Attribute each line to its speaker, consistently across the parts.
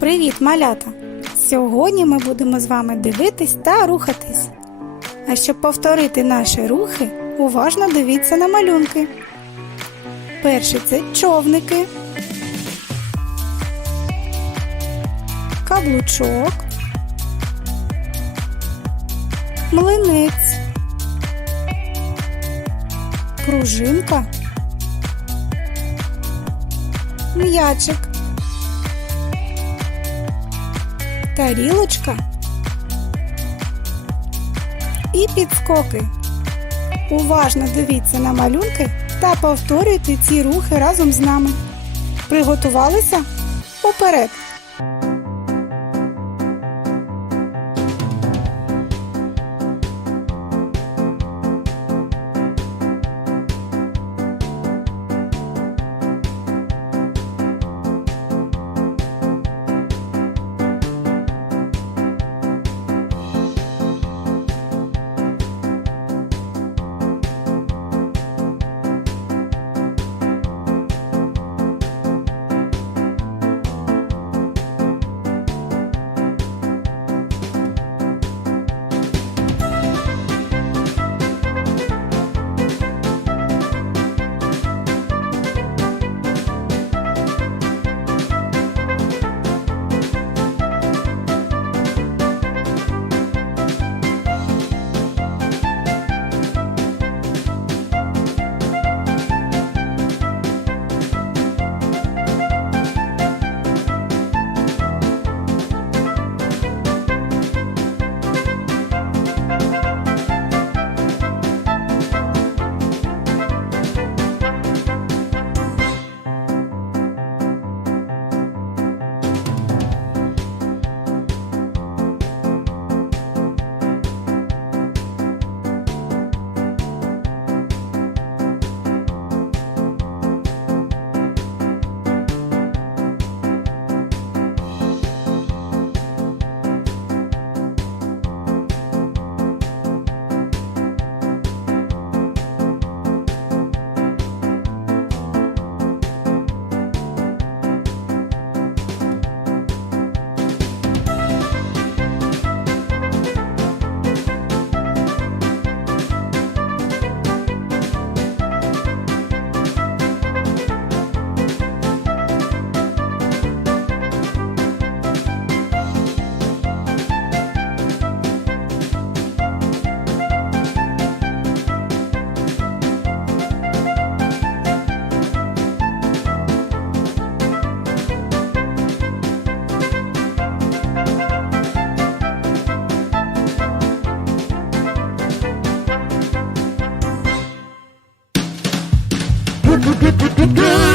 Speaker 1: Привіт, малята! Сьогодні ми будемо з вами дивитись та рухатись. А щоб повторити наші рухи, уважно дивіться на малюнки. Перший це човники, каблучок, млинець, пружинка, м'ячик. тарілочка і підскоки. Уважно дивіться на малюнки та повторюйте ці рухи разом з нами. Приготувалися? Уперед! Do do do do do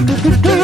Speaker 1: do do do do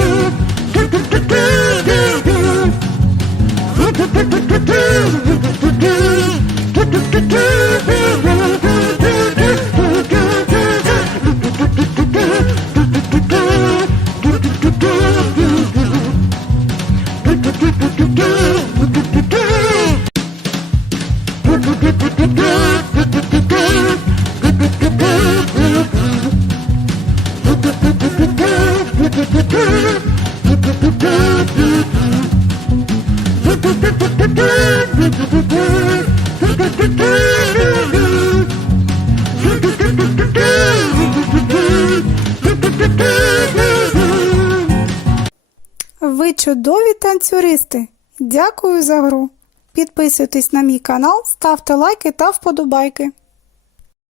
Speaker 1: Ви чудові танцюристи! Дякую за гру! Підписуйтесь на мій канал, ставте лайки та вподобайки.